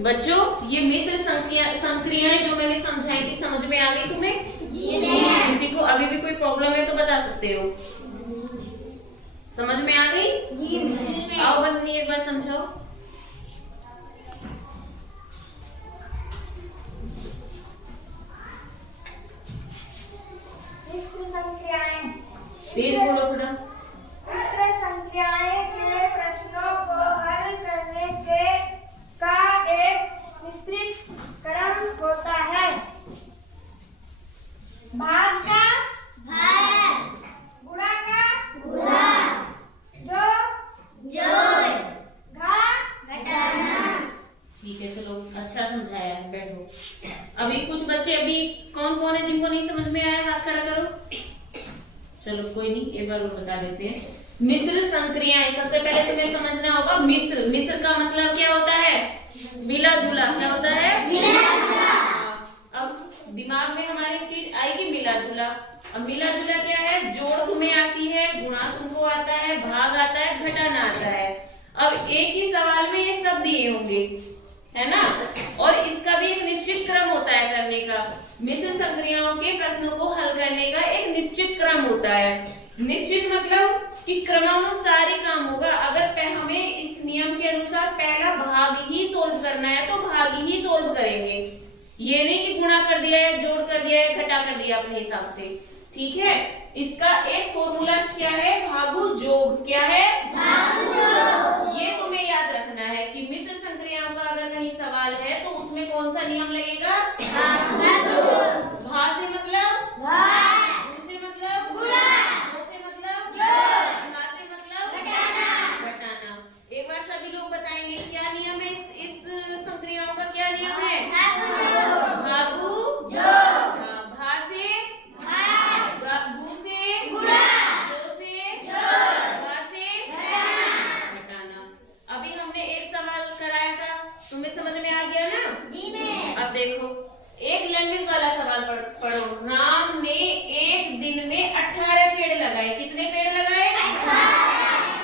बच्चों ये मिश्र संक्रियाएं जो मैंने समझाई थी समझ में आ गई तुम्हें? जी मैम। किसी को अभी भी कोई प्रॉब्लम है तो बता सकते हो। समझ में आ गई? जी मैम। आओ बंदी एक बार समझाओ। मिश्र संक्रियाएं। तेज बोलो थोड़ा। मिश्र संक्रियाएं के प्रश्नों को हल करने के का एक निश्चित क्रम होता है। भाग का भाग, गुणा का गुणा, जोड़, घटाना। ठीक है चलो अच्छा समझाया है, बैठो। अभी कुछ बच्चे अभी कौन कौन है जिनको नहीं समझ में आया, हाथ खड़ा करो। चलो कोई नहीं, एक बार और बता देते हैं। मिश्र संक्रियाएं, सबसे पहले तुम्हें समझना होगा मिश्र। मिश्र का मतलब क्या होता है? मिला जुला। क्या होता है? मिला जुला। अब दिमाग में हमारी एक चीज आएगी मिला जुला। अब मिला जुला क्या है? जोड़ तुम्हें आती है, गुणा तुमको आता है, भाग आता है, घटाना आता है। अब एक ही सवाल में ये सब दिए होंगे, है ना? और इसका भी एक निश्चित क्रम होता है करने का। मिश्र संक्रियाओं के प्रश्नों को हल करने का एक निश्चित क्रम होता है। निश्चित मतलब कि क्रमानुसार ही काम होगा। अगर हमें इस नियम के अनुसार पहला भाग ही सोल्व करना है तो भाग ही सोल्व करेंगे। ये नहीं कि गुणा कर दिया है, जोड़ कर दिया है, घटा कर दिया अपने हिसाब से। ठीक है, इसका एक फॉर्मूला क्या है? भागु जोग। क्या है? भागु जोग। ये तुम्हें याद रखना है कि मिश्र संक्रियाओं का अगर कहीं सवाल है तो उसमें कौन सा नियम लगेगा? भागु जोग। भा से मतलब भाग, गु से मतलब गुणा, जो से मतलब जोड़, घा से मतलब घटाना। एक बार सभी लोग बताएंगे क्या नियम है इस संक्रियाओं का? क्या नियम है? भागु जोग। भा से भाग, गु से गुणा, जो से जोड़, घा से घटाना। अभी हमने एक सवाल कराया था, तुम्हें समझ में आ गया ना? जी मैम। अब देखो एक लैंग्वेज वाला सवाल पढ़ो। राम ने एक दिन में 18 पेड़ लगाए। कितने पेड़ लगाए?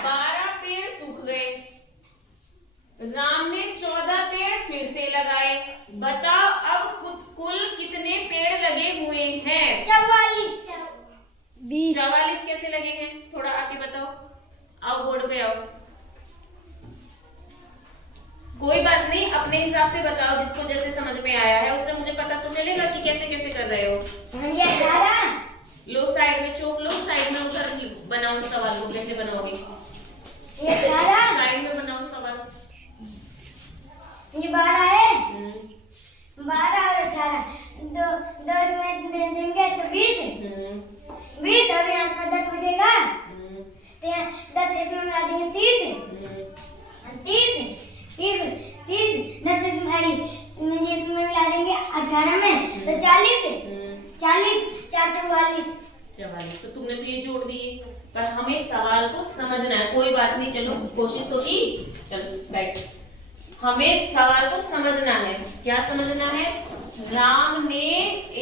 12 पेड़ सूख गए। राम ने 14 पेड़ फिर से लगाए। बताओ अब कुल कितने पेड़ लगे हुए हैं? 44। 44 कैसे लगे हैं? थोड़ा आके बताओ। आओ बोर्ड पे आओ। कोई बात नहीं, अपने हिसाब से बताओ, जिसको जैसे समझ में आया है उससे मुझे पता तो चलेगा कि कैसे कैसे कर रहे हो। लो साइड में चौक लो, साइड में उधर बनाओ सवाल को। कैसे बनाओगे? साइड में बनाओ सवाल। ये 12 है। 12 और 18 दो इसमें देंगे तो 20। 20 और यहाँ पर 10 बचेगा। 10 इसमें मिला देंगे 30। 10 इसमें मिला देंगे 18 में तो 40। 4 44। तो तुमने तो ये जोड़ दिए, पर हमें सवाल को समझना है। कोई बात नहीं, चलो कोशिश तो की। चलो बैठ। हमें सवाल को समझना है। क्या समझना है? राम ने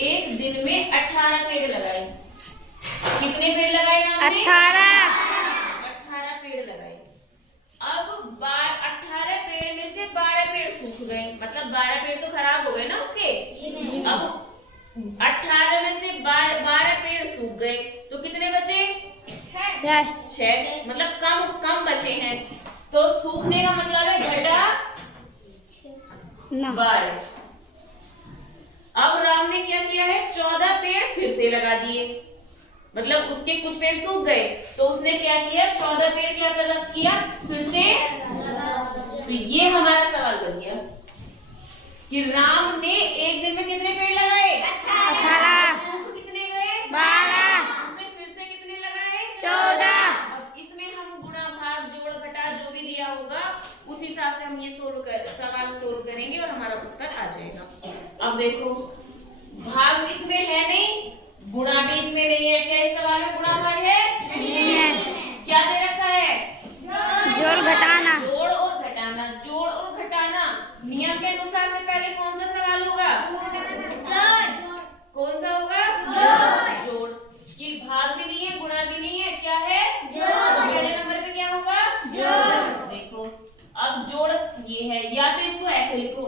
एक दिन में 18 पेड़ लगाए। कितने पेड़ लगाए राम ने? 18 पेड़ लगाए। अब 18 पेड़ में से 12 पेड़ सूख गए, मतलब 12 पेड़ तो खराब हो गए ना उसके। अब 18 में से 12 पेड़ सूख गए तो कितने बचे? 6। मतलब कम बचे हैं। तो सूखने का मतलब है घटा 12। अब राम ने क्या किया है? 14 पेड़ फिर से लगा दिए। मतलब उसके कुछ पेड़ सूख गए तो उसने क्या किया? 14 पेड़ किया फिर से। तो ये हमारा सवाल बन गया कि राम ने एक दिन में कितने पेड़ लगाए? 18। सूख कितने गए? 12। उसने फिर से कितने लगाए? 14। अब इसमें हम गुणा भाग जोड़ घटा जो भी दिया होगा उस हिसाब से हम ये सवाल सोल्व करेंगे और हमारा उत्तर आ जाएगा। अब देखो भाग इसमें है नहीं, गुणा भी इसमें नहीं है। क्या इस सवाल में गुणा भाग है? नहीं है। क्या दे रखा है? जोड़ घटाना। जोड़ और घटाना। जोड़ और घटाना नियम के अनुसार से पहले कौन सा सवाल होगा? कौन सा होगा? जोड़। ये भाग भी नहीं है, गुणा भी नहीं है, क्या है? जोड़। पहले नंबर पे क्या होगा? जोड़। देखो अब जोड़ ये है, या तो इसको ऐसे लिखो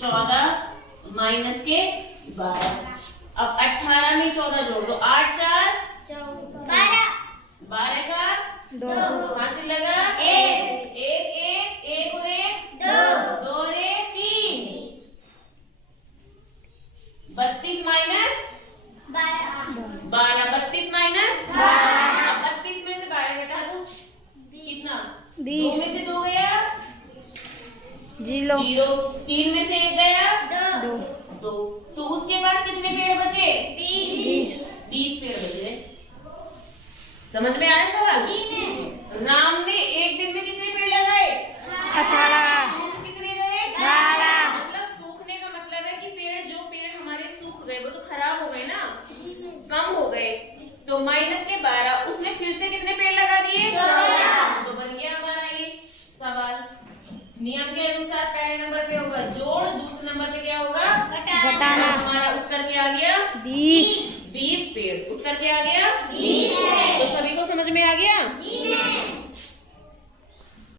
14 माइनस के 12। अब 18 में 14 जोड़ दो, 8 4 12 का 2 कहाँ से लगा? 1 1 और 1 2 और 1 3 32 माइनस 12 32 माइनस 32 में से 12 घटा दो, कितना? 2 में से 2 गया 0, 3 में से 1 गया 2। तो उसके पास कितने पेड़ बचे? 20 पेड़ बचे। समझ में आया सवाल? राम ने एक दिन में कितने पेड़ लगाए? 18 सूख कितने गए? 12 मतलब सूखने का मतलब है कि जो पेड़ हमारे सूख गए वो तो खराब हो गए ना, कम हो गए। तो माइनस के 12, उसने फिर से कितने पेड़ लगा दिए? तो बन गया हमारा ये सवाल। नियम के अनुसार पहले नंबर पे होगा जोड़, दूसरे नंबर पे क्या होगा? घटाना। हमारा उत्तर क्या आ गया? 20 20 पेड़। उत्तर क्या आ गया? 20। तो